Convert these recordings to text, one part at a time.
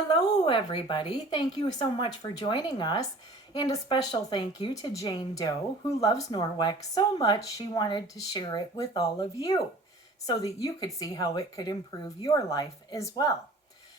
Hello, everybody. Thank you so much for joining us. And a special thank you to Jane Doe, who loves Norwex so much she wanted to share it with all of you so that you could see how it could improve your life as well.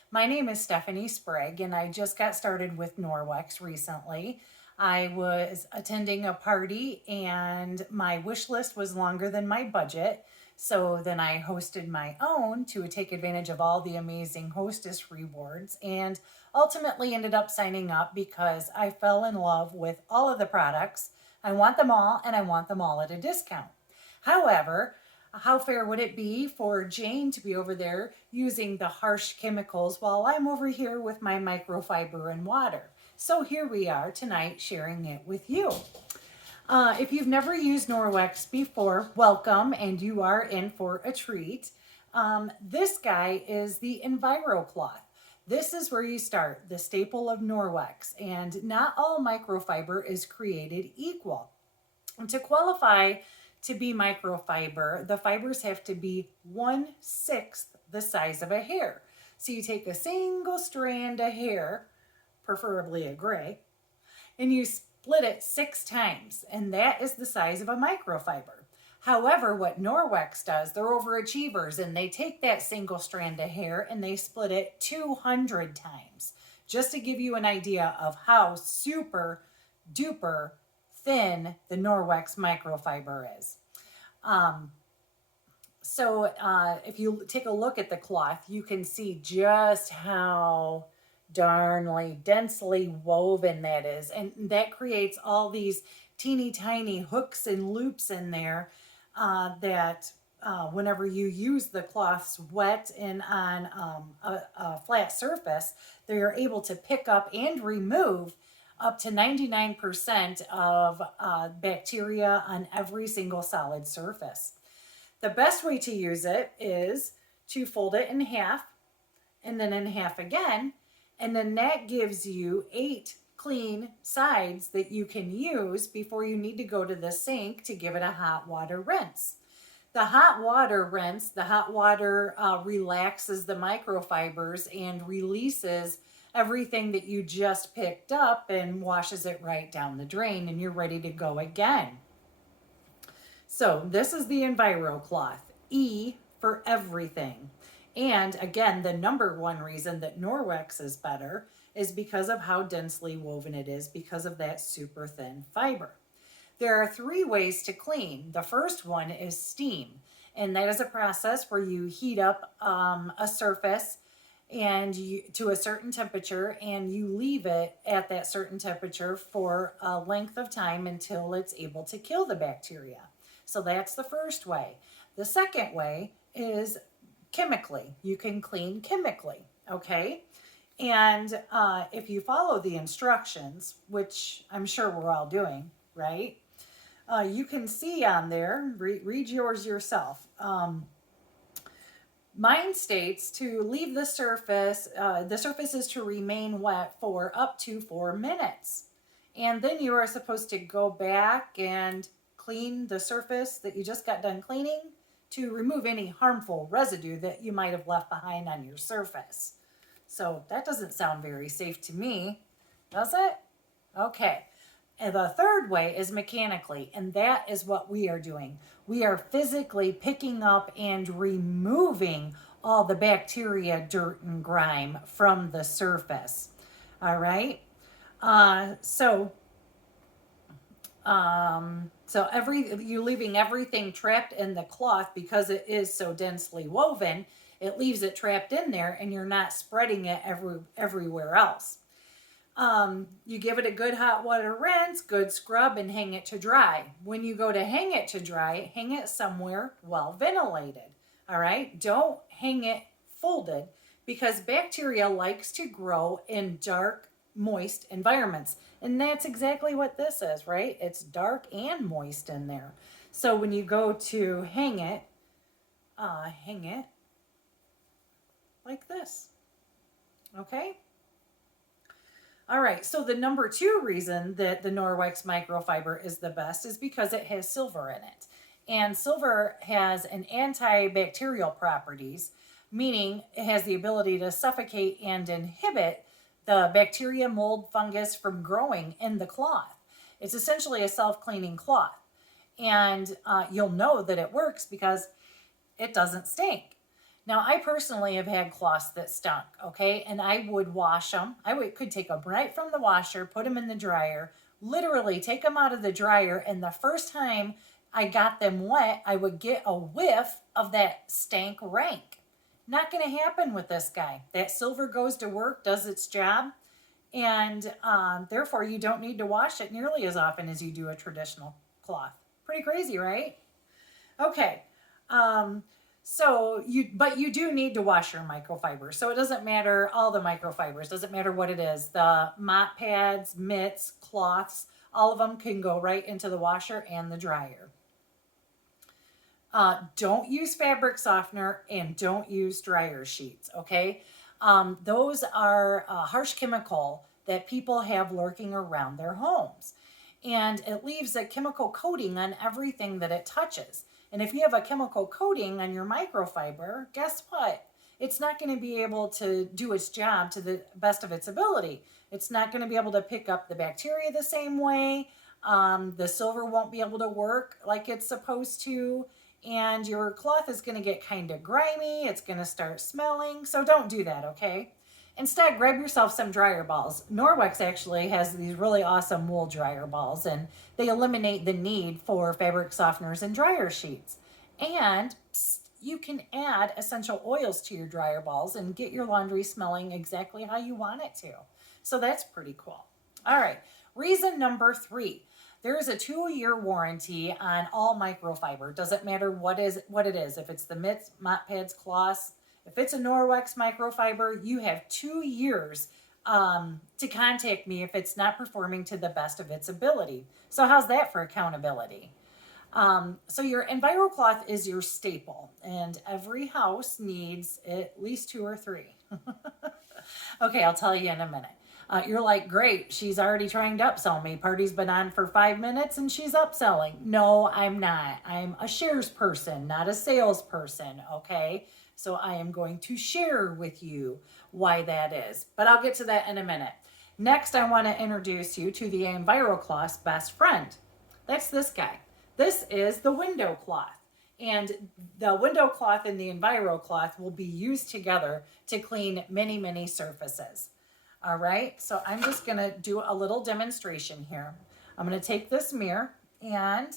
My name is Stephanie Sprague, and I just got started with Norwex recently. I was attending a party, and my wish list was longer than my budget. So then I hosted my own to take advantage of all the amazing hostess rewards and ultimately ended up signing up because I fell in love with all of the products. I want them all and I want them all at a discount. However, how fair would it be for Jane to be over there using the harsh chemicals while I'm over here with my microfiber and water? So here we are tonight sharing it with you. If you've never used Norwex before, welcome, and you are in for a treat. This guy is the EnviroCloth. This is where you start, the staple of Norwex, and not all microfiber is created equal. And to qualify to be microfiber, the fibers have to be 1/6 the size of a hair. So you take a single strand of hair, preferably a gray, and you split it 6 times, and that is the size of a microfiber. However, what Norwex does, they're overachievers, and they take that single strand of hair and they split it 200 times, just to give you an idea of how super duper thin the Norwex microfiber is. If you take a look at the cloth, you can see just how darnly densely woven that is, and that creates all these teeny tiny hooks and loops in there that whenever you use the cloths wet and on a flat surface, they are able to pick up and remove up to 99% of bacteria on every single solid surface. The best way to use it is to fold it in half and then in half again, and then that gives you 8 clean sides that you can use before you need to go to the sink to give it a hot water rinse. The hot water rinse, the hot water relaxes the microfibers and releases everything that you just picked up and washes it right down the drain, and you're ready to go again. So this is the EnviroCloth, E for everything. And again, the number one reason that Norwex is better is because of how densely woven it is, because of that super thin fiber. There are 3 ways to clean. The first one is steam, and that is a process where you heat up a surface to a certain temperature, and you leave it at that certain temperature for a length of time until it's able to kill the bacteria. So that's the first way. The second way is chemically. You can clean chemically, okay? And if you follow the instructions, which I'm sure we're all doing, right? You can see on there, read yours yourself. Mine states to leave the surface is to remain wet for up to 4 minutes. And then you are supposed to go back and clean the surface that you just got done cleaning to remove any harmful residue that you might have left behind on your surface. So that doesn't sound very safe to me, does it? Okay. And the third way is mechanically, and that is what we are doing. We are physically picking up and removing all the bacteria, dirt, and grime from the surface. All right. You're leaving everything trapped in the cloth because it is so densely woven. It leaves it trapped in there, and you're not spreading it everywhere else. You give it a good hot water rinse, good scrub, and hang it to dry. When you go to hang it to dry, hang it somewhere well ventilated. All right? Don't hang it folded because bacteria likes to grow in dark, moist environments. And that's exactly what this is, right? It's dark and moist in there. So when you go to hang it like this. Okay? All right, so the number 2 reason that the Norwex microfiber is the best is because it has silver in it. And silver has an antibacterial properties meaning it has the ability to suffocate and inhibit the bacteria, mold, fungus from growing in the cloth. It's essentially a self-cleaning cloth. And you'll know that it works because it doesn't stink. Now, I personally have had cloths that stunk, okay? And I would wash them. Could take them right from the washer, put them in the dryer, literally take them out of the dryer. And the first time I got them wet, I would get a whiff of that stank rank. Not going to happen with this guy. That silver goes to work, does its job, and therefore you don't need to wash it nearly as often as you do a traditional cloth. Pretty crazy, right? Okay. But you do need to wash your microfibers. So it doesn't matter, all the microfibers, doesn't matter what it is. The mop pads, mitts, cloths, all of them can go right into the washer and the dryer. Don't use fabric softener and don't use dryer sheets, okay? Those are a harsh chemical that people have lurking around their homes. And it leaves a chemical coating on everything that it touches. And if you have a chemical coating on your microfiber, guess what? It's not going to be able to do its job to the best of its ability. It's not going to be able to pick up the bacteria the same way. The silver won't be able to work like it's supposed to. And your cloth is going to get kind of grimy. It's going to start smelling. So don't do that, okay? Instead, grab yourself some dryer balls. Norwex actually has these really awesome wool dryer balls, and they eliminate the need for fabric softeners and dryer sheets. And you can add essential oils to your dryer balls and get your laundry smelling exactly how you want it to. So that's pretty cool. All right, reason number 3. There is a 2-year warranty on all microfiber. Doesn't matter what it is. If it's the mitts, mop pads, cloths, if it's a Norwex microfiber, you have 2 years to contact me if it's not performing to the best of its ability. So how's that for accountability? So your EnviroCloth is your staple, and every house needs at least 2 or 3. Okay, I'll tell you in a minute. You're like, great, she's already trying to upsell me. Party's been on for 5 minutes and she's upselling. No, I'm not. I'm a shares person, not a salesperson, okay? So I am going to share with you why that is. But I'll get to that in a minute. Next, I want to introduce you to the EnviroCloth's best friend. That's this guy. This is the window cloth. And the window cloth and the EnviroCloth will be used together to clean many, many surfaces. All right, so I'm just going to do a little demonstration here. I'm going to take this mirror and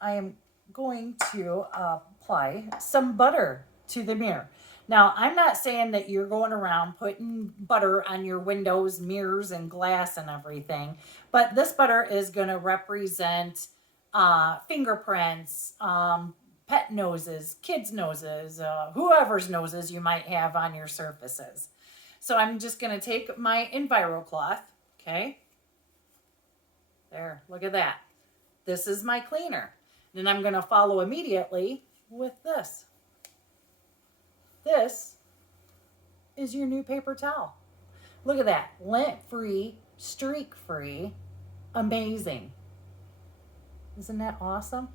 I am going to apply some butter to the mirror. Now, I'm not saying that you're going around putting butter on your windows, mirrors, and glass and everything, but this butter is going to represent fingerprints, pet noses, kids' noses, whoever's noses you might have on your surfaces. So I'm just going to take my EnviroCloth, okay? There, look at that. This is my cleaner. Then I'm going to follow immediately with this. This is your new paper towel. Look at that. Lint-free, streak-free, amazing. Isn't that awesome?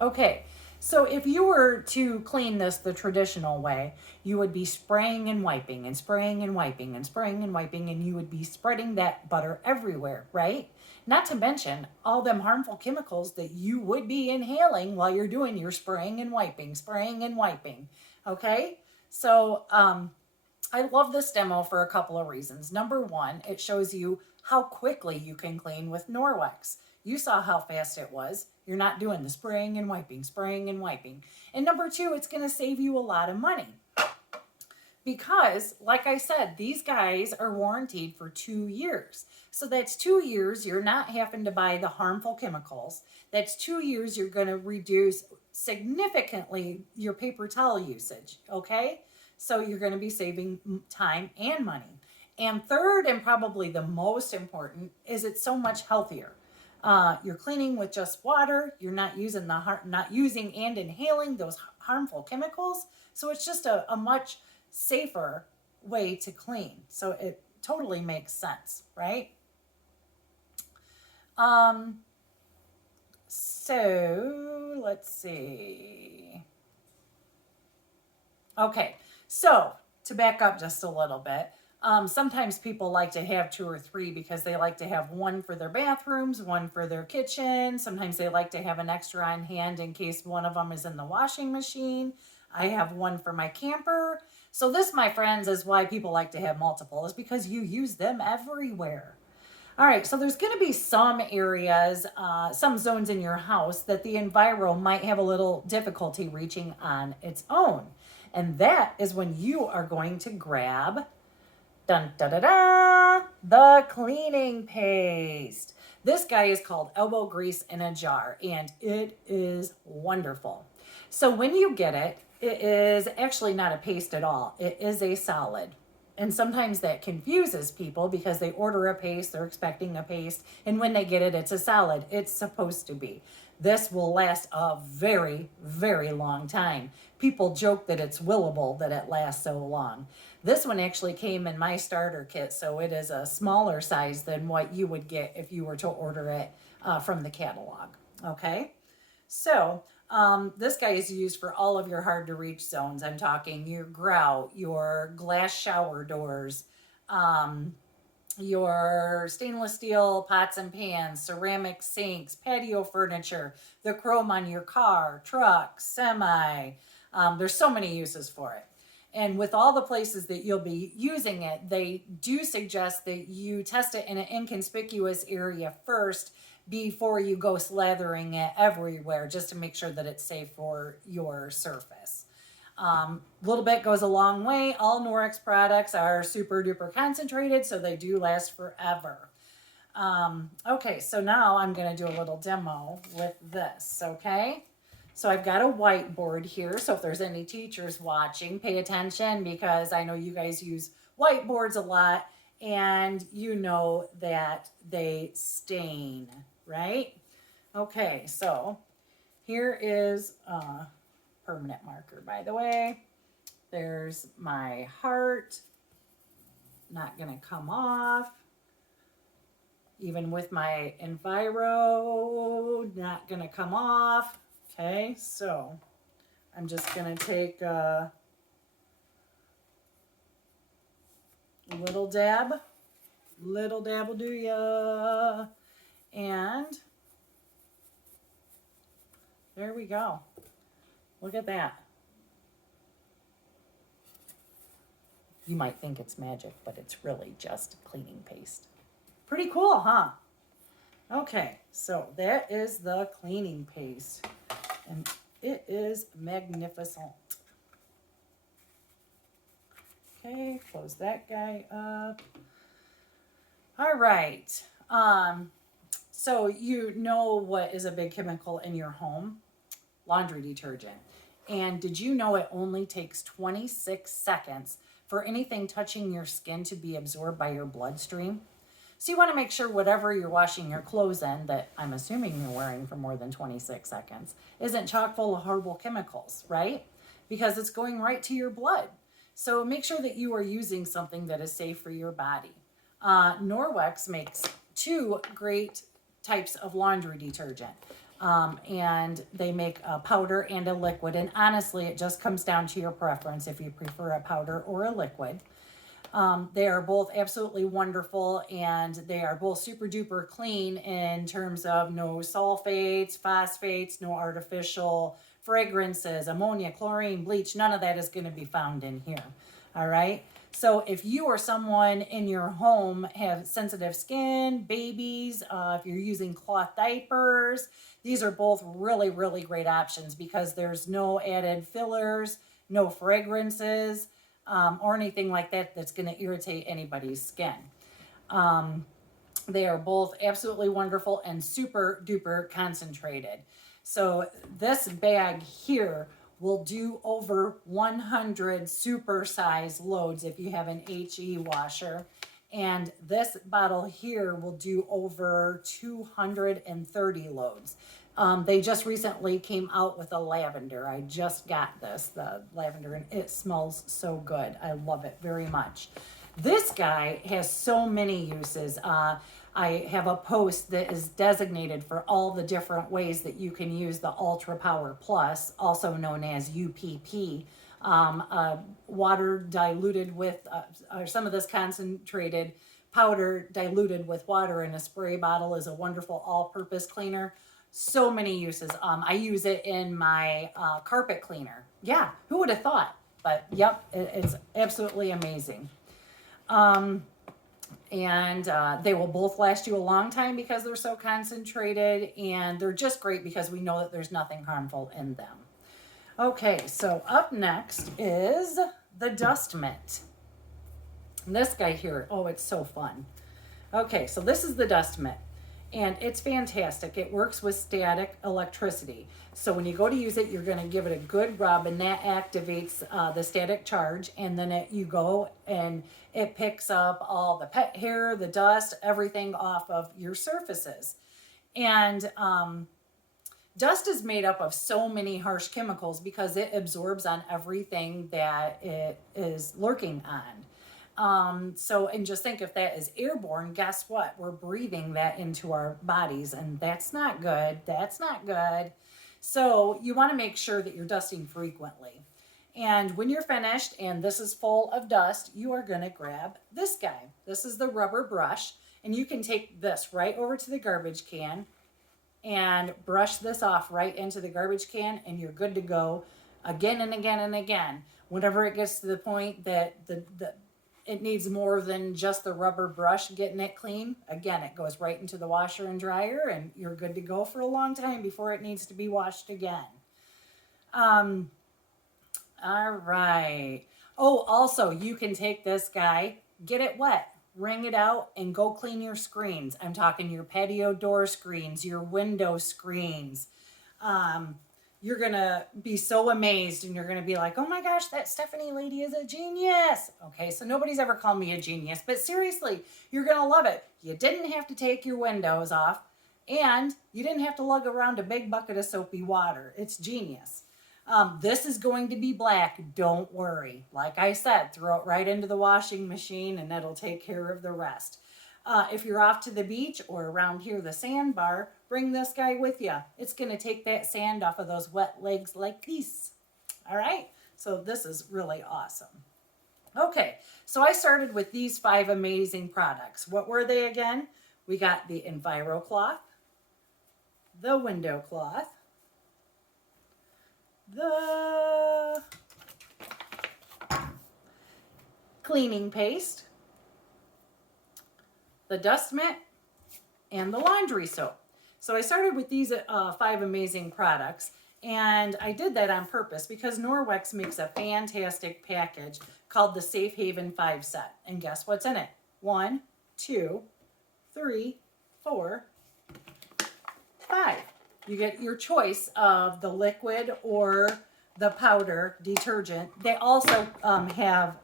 Okay, so if you were to clean this the traditional way, you would be spraying and wiping and spraying and wiping and spraying and wiping, and you would be spreading that butter everywhere, right? Not to mention all them harmful chemicals that you would be inhaling while you're doing your spraying and wiping, okay? So I love this demo for a couple of reasons. Number one, it shows you how quickly you can clean with Norwex. You saw how fast it was. You're not doing the spraying and wiping. And number two, it's going to save you a lot of money. Because, like I said, these guys are warranted for 2 years. So that's 2 years you're not having to buy the harmful chemicals. That's 2 years you're going to reduce significantly your paper towel usage, okay? So you're going to be saving time and money. And third, and probably the most important, is it's so much healthier. You're cleaning with just water. You're not using and inhaling those harmful chemicals. So it's just a much safer way to clean. So it totally makes sense, right? So let's see. Okay, So to back up just a little bit, sometimes people like to have 2 or 3 because they like to have one for their bathrooms, one for their kitchen. Sometimes they like to have an extra on hand in case one of them is in the washing machine. I have one for my camper. So this, my friends, is why people like to have multiple, is because you use them everywhere. All right, so there's going to be some areas, some zones in your house that the Enviro might have a little difficulty reaching on its own. And that is when you are going to grab, dun da da da, the cleaning paste. This guy is called Elbow Grease in a Jar, and it is wonderful. So when you get it, it is actually not a paste at all. It is a solid. And sometimes that confuses people because they order a paste, they're expecting a paste, and when they get it, it's a solid. It's supposed to be. This will last a very, very long time. People joke that it's willable that it lasts so long. This one actually came in my starter kit, so it is a smaller size than what you would get if you were to order it from the catalog. Okay, so this guy is used for all of your hard to reach zones. I'm talking your grout, your glass shower doors, your stainless steel pots and pans, ceramic sinks, patio furniture, the chrome on your car, truck, semi. There's so many uses for it. And with all the places that you'll be using it, they do suggest that you test it in an inconspicuous area first before you go slathering it everywhere, just to make sure that it's safe for your surface. A little bit goes a long way. All Norwex products are super duper concentrated, so they do last forever. Okay, so now I'm going to do a little demo with this, okay? So I've got a whiteboard here, so if there's any teachers watching, pay attention because I know you guys use whiteboards a lot and you know that they stain, right? Okay, so here is a permanent marker, by the way. There's my heart, not gonna come off. Even with my Enviro, not gonna come off. Okay, so I'm just gonna take a little dab will do ya, and there we go. Look at that. You might think it's magic, but it's really just cleaning paste. Pretty cool, huh? Okay, so that is the cleaning paste, and it is magnificent. Okay, close that guy up. All right. So you know what is a big chemical in your home? Laundry detergent. And did you know it only takes 26 seconds for anything touching your skin to be absorbed by your bloodstream? So you want to make sure whatever you're washing your clothes in, that I'm assuming you're wearing for more than 26 seconds, isn't chock full of horrible chemicals, right? Because it's going right to your blood. So make sure that you are using something that is safe for your body. Norwex makes 2 great types of laundry detergent. And they make a powder and a liquid. And honestly, it just comes down to your preference if you prefer a powder or a liquid. They are both absolutely wonderful, and they are both super duper clean in terms of no sulfates, phosphates, no artificial fragrances, ammonia, chlorine, bleach. None of that is going to be found in here. All right. So if you or someone in your home have sensitive skin, babies, if you're using cloth diapers, these are both really, really great options because there's no added fillers, no fragrances, or anything like that that's going to irritate anybody's skin. They are both absolutely wonderful and super duper concentrated. So this bag here will do over 100 super size loads if you have an HE washer. And this bottle here will do over 230 loads. They just recently came out with a lavender. I just got the lavender, and it smells so good. I love it very much. This guy has so many uses. I have a post that is designated for all the different ways that you can use the Ultra Power Plus, also known as UPP, water diluted with, or some of this concentrated powder diluted with water in a spray bottle is a wonderful all-purpose cleaner. So many uses. I use it in my carpet cleaner. Yeah, who would have thought? But yep, it's absolutely amazing. And they will both last you a long time because they're so concentrated, and they're just great because we know that there's nothing harmful in them. Okay, so up next is the dust mitt. This guy here, oh, it's so fun. Okay, so this is the dust mitt, and it's fantastic. It works with static electricity. So when you go to use it, you're going to give it a good rub, and that activates the static charge, and then you go and it picks up all the pet hair, the dust, everything off of your surfaces. And dust is made up of so many harsh chemicals because it absorbs on everything that it is lurking on. And just think, if that is airborne, guess what? We're breathing that into our bodies, and that's not good. That's not good. So you want to make sure that you're dusting frequently. And when you're finished and this is full of dust, you are going to grab this guy. This is the rubber brush, and you can take this right over to the garbage can and brush this off right into the garbage can, and you're good to go again and again and again. Whenever it gets to the point that it needs more than just the rubber brush getting it clean, again, it goes right into the washer and dryer, and you're good to go for a long time before it needs to be washed again. All right. Oh, also, you can take this guy, get it wet, wring it out, and go clean your screens. I'm talking your patio door screens, your window screens. You're going to be so amazed, and you're going to be like, oh my gosh, that Stephanie lady is a genius. Okay, so nobody's ever called me a genius, but seriously, you're going to love it. You didn't have to take your windows off, and you didn't have to lug around a big bucket of soapy water. It's genius. This is going to be black. Don't worry. Like I said, throw it right into the washing machine, and that'll take care of the rest. If you're off to the beach or around here, the sandbar, bring this guy with you. It's going to take that sand off of those wet legs like this. All right? So this is really awesome. Okay, so I started with these 5 amazing products. What were they again? We got the EnviroCloth, the window cloth, the cleaning paste, the dust mitt, and the laundry soap. So I started with these 5 amazing products, and I did that on purpose because Norwex makes a fantastic package called the Safe Haven 5 set. And guess what's in it? 1, 2, 3, 4, 5. You get your choice of the liquid or the powder detergent. They also have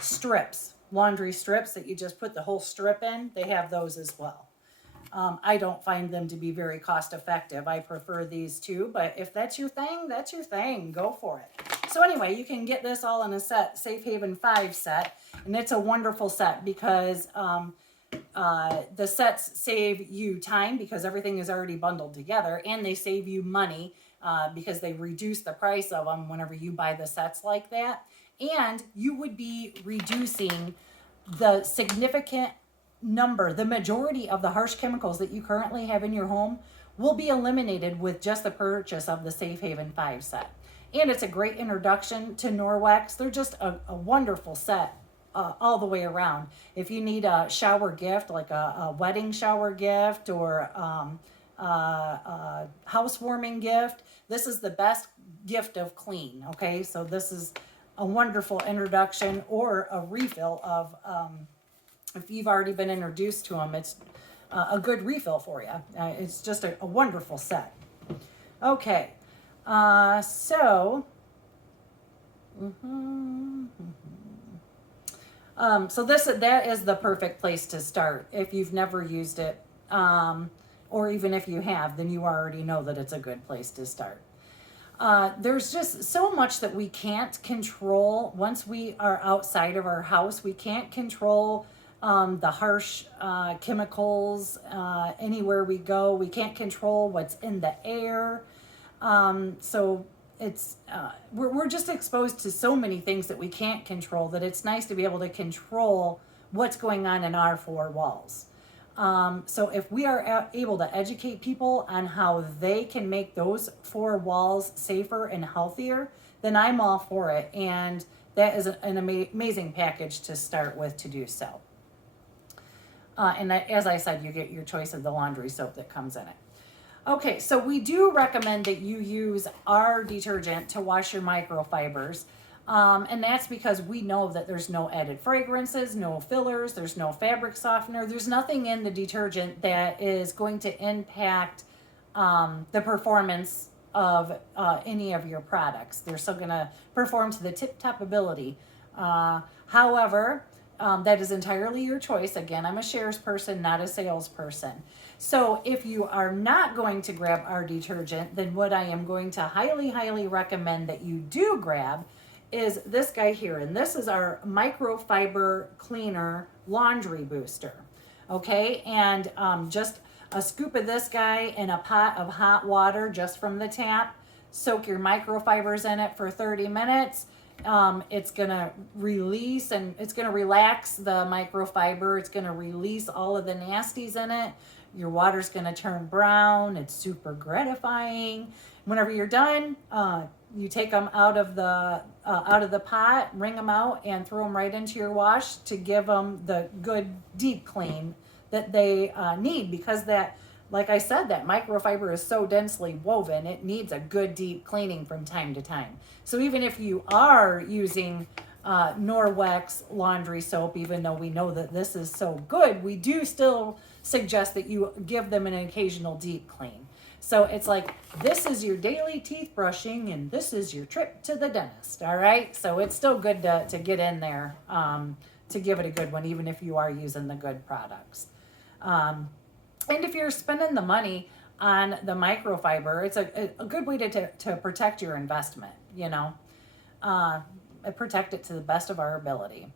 strips, laundry strips that you just put the whole strip in. They have those as well. I don't find them to be very cost effective. I prefer these two, but if that's your thing, that's your thing. Go for it. So anyway, you can get this all in a set, Safe Haven 5 set, and it's a wonderful set because the sets save you time because everything is already bundled together, and they save you money because they reduce the price of them whenever you buy the sets like that. And you would be reducing the significant number, the majority of the harsh chemicals that you currently have in your home will be eliminated with just the purchase of the Safe Haven 5 set. And it's a great introduction to Norwex. They're just a wonderful set all the way around. If you need a shower gift, like a wedding shower gift or a housewarming gift, this is the best gift of clean, okay? So this is a wonderful introduction or a refill of, if you've already been introduced to them, it's a good refill for you. It's just a wonderful set. Okay, so that is the perfect place to start. If you've never used it, or even if you have, then you already know that it's a good place to start. There's just so much that we can't control once we are outside of our house. We can't control the harsh chemicals anywhere we go. We can't control what's in the air. So we're just exposed to so many things that we can't control, that it's nice to be able to control what's going on in our four walls. So if we are able to educate people on how they can make those four walls safer and healthier, then I'm all for it. And that is an amazing package to start with to do so. And as I said, you get your choice of the laundry soap that comes in it. Okay, so we do recommend that you use our detergent to wash your microfibers. And that's because we know that there's no added fragrances, no fillers, there's no fabric softener. There's nothing in the detergent that is going to impact the performance of any of your products. They're still going to perform to the tip-top ability. However, that is entirely your choice. Again, I'm a shares person, not a salesperson. So if you are not going to grab our detergent, then what I am going to highly, highly recommend that you do grab is this guy here. And this is our microfiber cleaner laundry booster. Okay, and just a scoop of this guy in a pot of hot water just from the tap. Soak your microfibers in it for 30 minutes. It's going to release and it's going to relax the microfiber. It's going to release all of the nasties in it. Your water's going to turn brown. It's super gratifying. Whenever you're done, you take them out of the pot, wring them out, and throw them right into your wash to give them the good deep clean that they need, because that, like I said, that microfiber is so densely woven, it needs a good deep cleaning from time to time. So even if you are using Norwex laundry soap, even though we know that this is so good, we do still suggest that you give them an occasional deep clean. So it's like, this is your daily teeth brushing and this is your trip to the dentist, all right? So it's still good to get in there to give it a good one, even if you are using the good products. And if you're spending the money on the microfiber, it's a good way to protect your investment, you know, protect it to the best of our ability.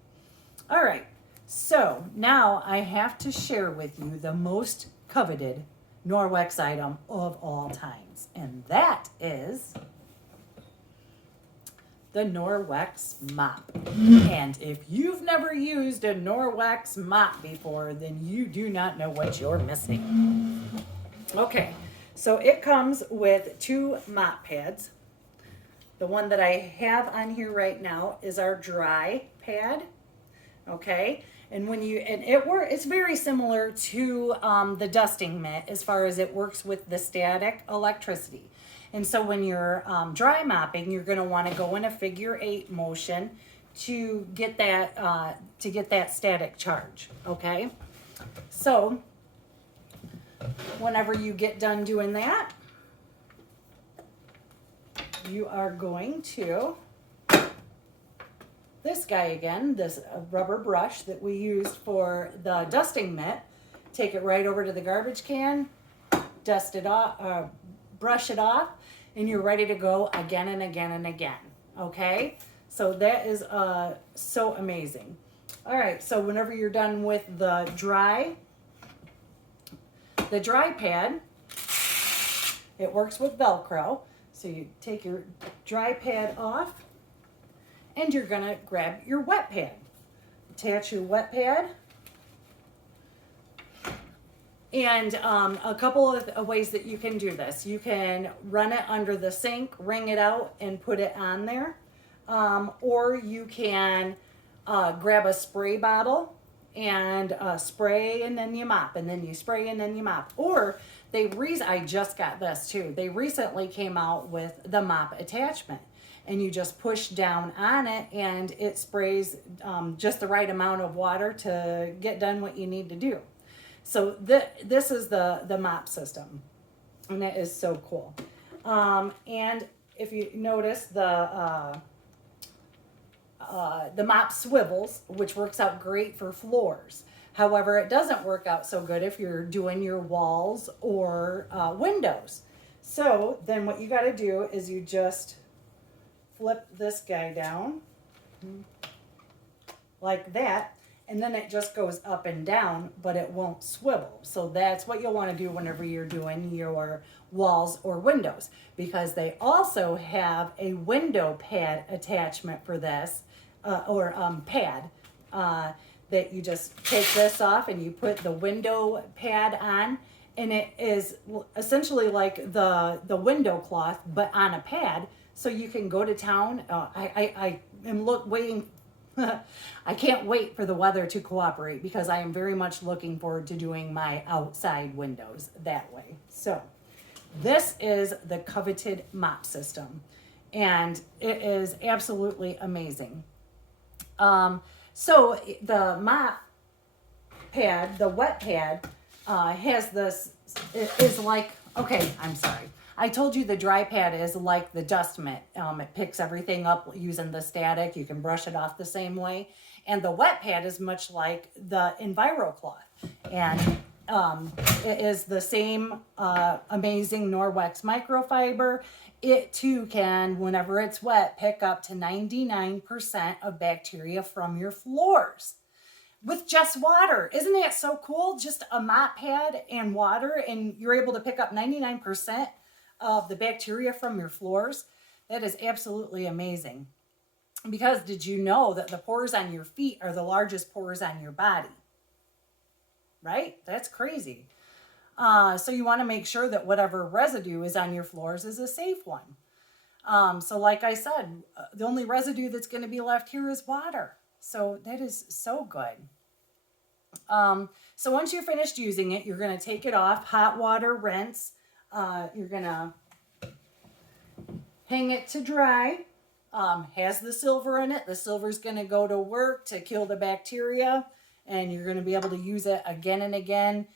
All right, so now I have to share with you the most coveted Norwex item of all times, and that is the Norwex mop. And if you've never used a Norwex mop before, then you do not know what you're missing. Okay, so it comes with 2 mop pads. The one that I have on here right now is our dry pad. Okay, and it's very similar to the dusting mitt as far as it works with the static electricity. And so when you're dry mopping, you're going to want to go in a figure 8 motion to get that static charge. Okay, so whenever you get done doing that, you are going to, this guy again, this rubber brush that we used for the dusting mitt, take it right over to the garbage can, dust it off, brush it off, and you're ready to go again and again and again. Okay, so that is so amazing. All right, so whenever you're done with the dry pad, it works with Velcro. So you take your dry pad off, and you're gonna grab your wet pad. Attach your wet pad. And a couple of ways that you can do this. You can run it under the sink, wring it out, and put it on there. Or you can grab a spray bottle and spray, and then you mop, and then you spray, and then you mop. Or I just got this too. They recently came out with the mop attachment, and you just push down on it, and it sprays just the right amount of water to get done what you need to do. So this is the mop system, and it is so cool. And if you notice, the mop swivels, which works out great for floors. However, it doesn't work out so good if you're doing your walls or windows. So then what you got to do is you just flip this guy down like that, and then it just goes up and down, but it won't swivel. So that's what you'll want to do whenever you're doing your walls or windows, because they also have a window pad attachment for this, or pad, that you just take this off and you put the window pad on, and it is essentially like the window cloth but on a pad, so you can go to town. I am waiting. I can't wait for the weather to cooperate, because I am very much looking forward to doing my outside windows that way. So this is the coveted mop system, and it is absolutely amazing. So the mop pad, the wet pad, has this, it is like, okay, I'm sorry. I told you the dry pad is like the dust mitt. It picks everything up using the static. You can brush it off the same way. And the wet pad is much like the EnviroCloth. And it is the same amazing Norwex microfiber. It too can, whenever it's wet, pick up to 99% of bacteria from your floors with just water. Isn't that so cool? Just a mop pad and water, and you're able to pick up 99% of the bacteria from your floors. That is absolutely amazing. Because did you know that the pores on your feet are the largest pores on your body? Right? That's crazy. So you want to make sure that whatever residue is on your floors is a safe one. So like I said, the only residue that's going to be left here is water. So that is so good. So once you're finished using it, you're going to take it off, hot water rinse. You're going to hang it to dry. Has the silver in it. The silver is going to go to work to kill the bacteria, and you're going to be able to use it again and again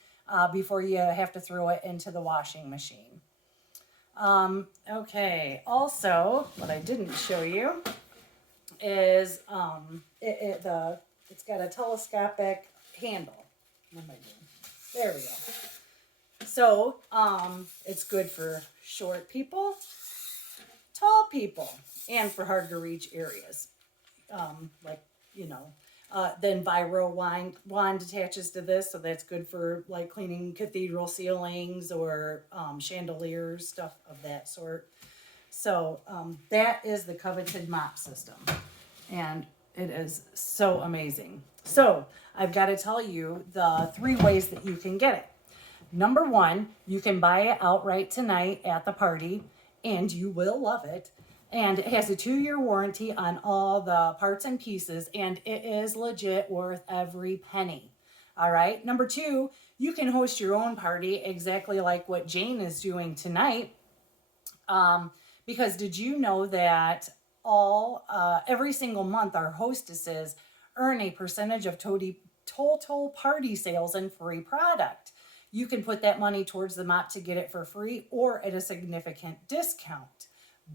before you have to throw it into the washing machine. Okay, also, what I didn't show you is it's got a telescopic handle. What am I doing? There we go. So it's good for short people, tall people, and for hard to reach areas. Like, the Enviro wand attaches to this, so that's good for like cleaning cathedral ceilings or chandeliers, stuff of that sort. So that is the coveted mop system, and it is so amazing. So I've got to tell you the 3 ways that you can get it. Number 1, you can buy it outright tonight at the party, and you will love it. And it has a 2-year warranty on all the parts and pieces, and it is legit worth every penny. All right. Number 2, you can host your own party exactly like what Jane is doing tonight. Because did you know that every single month our hostesses earn a percentage of total party sales and free product? You can put that money towards the mop to get it for free or at a significant discount.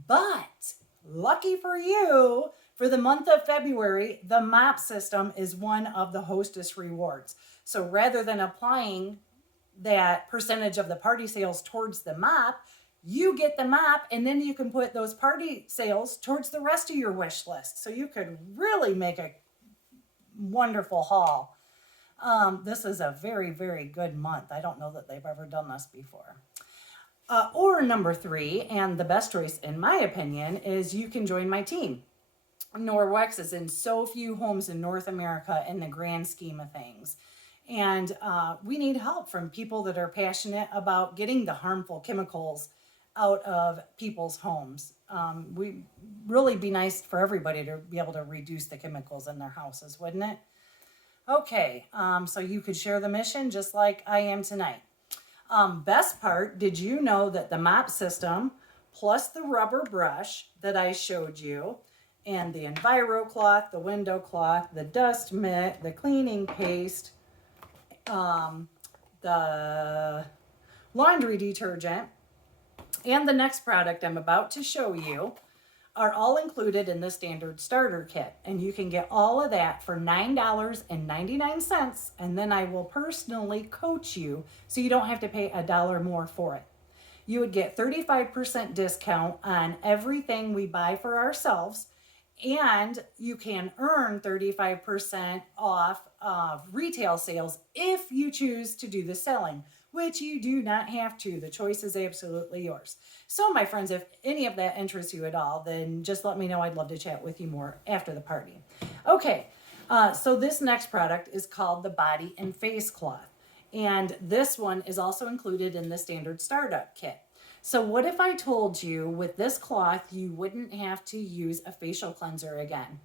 But lucky for you, for the month of February, the mop system is one of the hostess rewards. So rather than applying that percentage of the party sales towards the mop, you get the mop, and then you can put those party sales towards the rest of your wish list. So you could really make a wonderful haul. This is a very, very good month. I don't know that they've ever done this before. Or number 3, and the best choice in my opinion, is you can join my team. Norwex is in so few homes in North America in the grand scheme of things. And we need help from people that are passionate about getting the harmful chemicals out of people's homes. We really be nice for everybody to be able to reduce the chemicals in their houses, wouldn't it? Okay, so you could share the mission just like I am tonight. Best part, did you know that the mop system plus the rubber brush that I showed you and the EnviroCloth, the window cloth, the dust mitt, the cleaning paste, the laundry detergent, and the next product I'm about to show you are all included in the standard starter kit. And you can get all of that for $9.99. And then I will personally coach you so you don't have to pay $1 more for it. You would get 35% discount on everything we buy for ourselves. And you can earn 35% off of retail sales if you choose to do the selling, which you do not have to. The choice is absolutely yours. So, my friends, if any of that interests you at all, then just let me know. I'd love to chat with you more after the party. Okay, so this next product is called the Body and Face Cloth. And this one is also included in the standard startup kit. So what if I told you with this cloth you wouldn't have to use a facial cleanser again?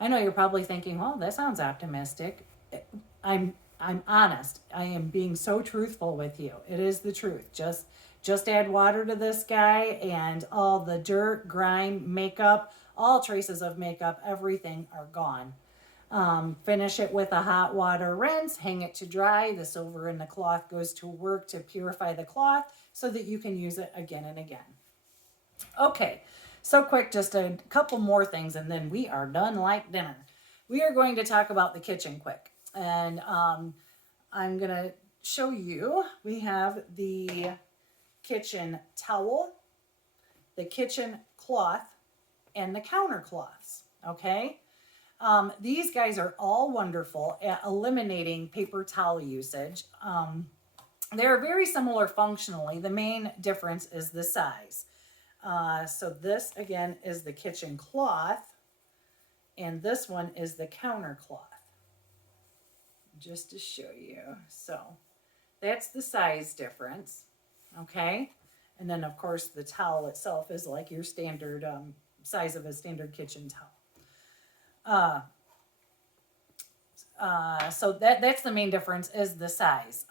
I know you're probably thinking, "Well, that sounds optimistic." I'm honest. I am being so truthful with you. It is the truth. Just add water to this guy and all the dirt, grime, makeup, all traces of makeup, everything are gone. Finish it with a hot water rinse, hang it to dry. The silver in the cloth goes to work to purify the cloth so that you can use it again and again. Okay, so quick, just a couple more things and then we are done like dinner. We are going to talk about the kitchen quick. And I'm going to show you, we have the kitchen towel, the kitchen cloth, and the counter cloths, okay? These guys are all wonderful at eliminating paper towel usage. They're very similar functionally. The main difference is the size. So this, again, is the kitchen cloth, and this one is the counter cloth. Just to show you. So that's the size difference, okay? And then, of course, the towel itself is like your standard size of a standard kitchen towel. So that's the main difference is the size.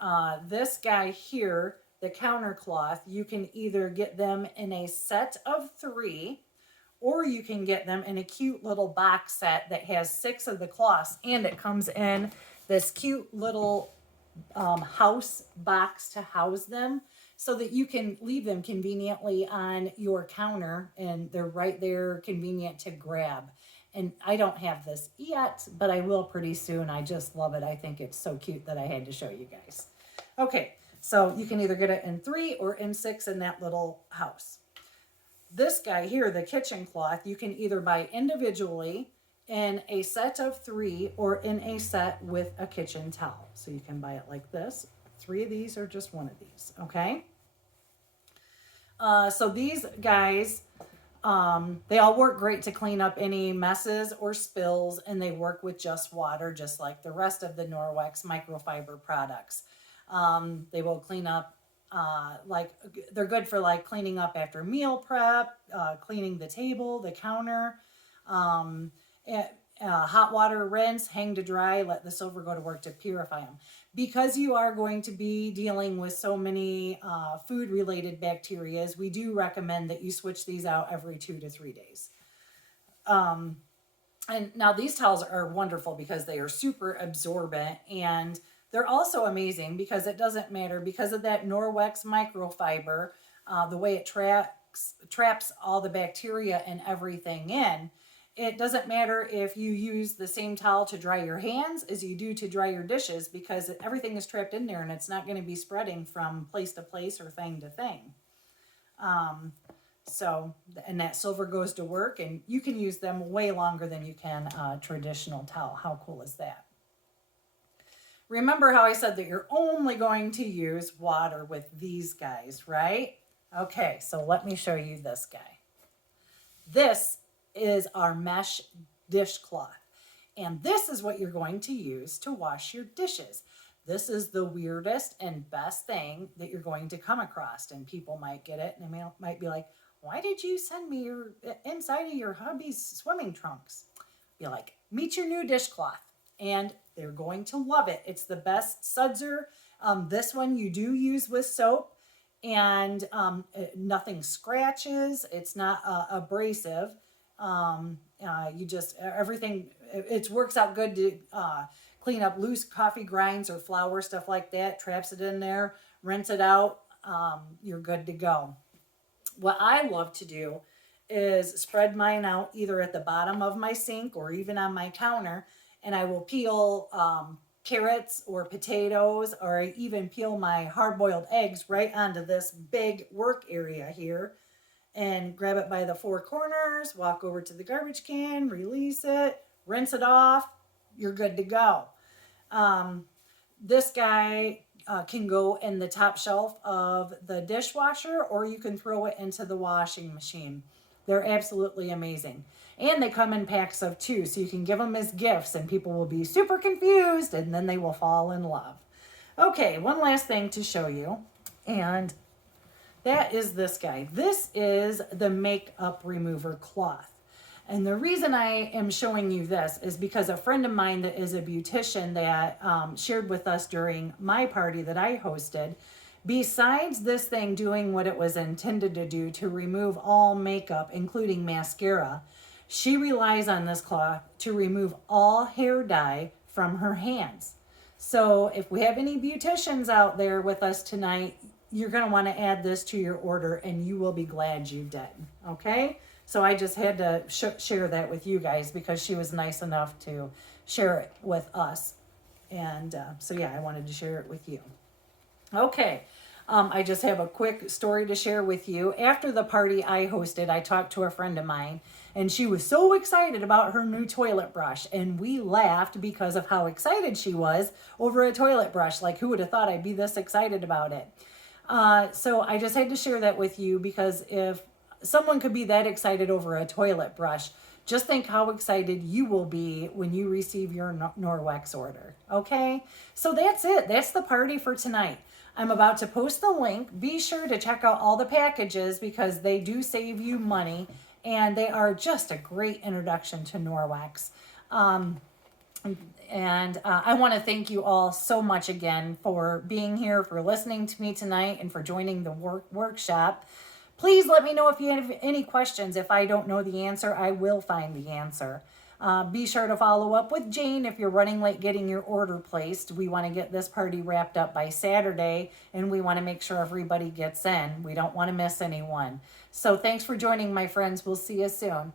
This guy here, the counter cloth, you can either get them in a set of 3, or you can get them in a cute little box set that has 6 of the cloths, and it comes in this cute little house box to house them so that you can leave them conveniently on your counter and they're right there convenient to grab. And I don't have this yet, but I will pretty soon. I just love it. I think it's so cute that I had to show you guys. Okay, so you can either get it in 3 or in 6 in that little house. This guy here, the kitchen cloth, you can either buy individually in a set of 3 or in a set with a kitchen towel. So you can buy it like this. 3 of these or just 1 of these, okay? So these guys, they all work great to clean up any messes or spills, and they work with just water, just like the rest of the Norwex microfiber products. They will clean up, they're good for like cleaning up after meal prep, cleaning the table, the counter, hot water rinse, hang to dry, let the silver go to work to purify them. Because you are going to be dealing with so many food-related bacteria, we do recommend that you switch these out every 2 to 3 days. And now these towels are wonderful because they are super absorbent, and they're also amazing because it doesn't matter because of that Norwex microfiber, the way it traps all the bacteria and everything in. It doesn't matter if you use the same towel to dry your hands as you do to dry your dishes because everything is trapped in there and it's not going to be spreading from place to place or thing to thing. And that silver goes to work, and you can use them way longer than you can a traditional towel. How cool is that? Remember how I said that you're only going to use water with these guys, right? Okay, so let me show you this guy. This is our mesh dishcloth. And this is what you're going to use to wash your dishes. This is the weirdest and best thing that you're going to come across. And people might get it and they might be like, "Why did you send me your inside of your hubby's swimming trunks?" Be like, "Meet your new dishcloth." And they're going to love it. It's the best sudsor. This one you do use with soap, and nothing scratches. It's not abrasive. You just, everything, it works out good to clean up loose coffee grinds or flour, stuff like that. Traps it in there, rinse it out. You're good to go. What I love to do is spread mine out either at the bottom of my sink or even on my counter, and I will peel carrots or potatoes, or I even peel my hard-boiled eggs right onto this big work area here. and grab it by the four corners, walk over to the garbage can, release it, rinse it off, you're good to go. This guy can go in the top shelf of the dishwasher, or you can throw it into the washing machine. They're absolutely amazing. And they come in packs of 2, so you can give them as gifts and people will be super confused and then they will fall in love. Okay, one last thing to show you, and that is this guy. This is the makeup remover cloth. And the reason I am showing you this is because a friend of mine that is a beautician that shared with us during my party that I hosted, besides this thing doing what it was intended to do, to remove all makeup, including mascara, she relies on this cloth to remove all hair dye from her hands. So if we have any beauticians out there with us tonight, you're going to want to add this to your order and you will be glad you did. Okay? So I just had to share that with you guys because she was nice enough to share it with us. And so yeah, I wanted to share it with you. Okay. I just have a quick story to share with you. After the party I hosted, I talked to a friend of mine and she was so excited about her new toilet brush. And we laughed because of how excited she was over a toilet brush. Like, who would have thought I'd be this excited about it? So I just had to share that with you because if someone could be that excited over a toilet brush, just think how excited you will be when you receive your Norwex order. Okay? So that's it. That's the party for tonight. I'm about to post the link. Be sure to check out all the packages because they do save you money and they are just a great introduction to Norwex. And I want to thank you all so much again for being here, for listening to me tonight, and for joining the workshop. Please let me know if you have any questions. If I don't know the answer, I will find the answer. Be sure to follow up with Jane if you're running late getting your order placed. We want to get this party wrapped up by Saturday, and we want to make sure everybody gets in. We don't want to miss anyone. So thanks for joining, my friends. We'll see you soon.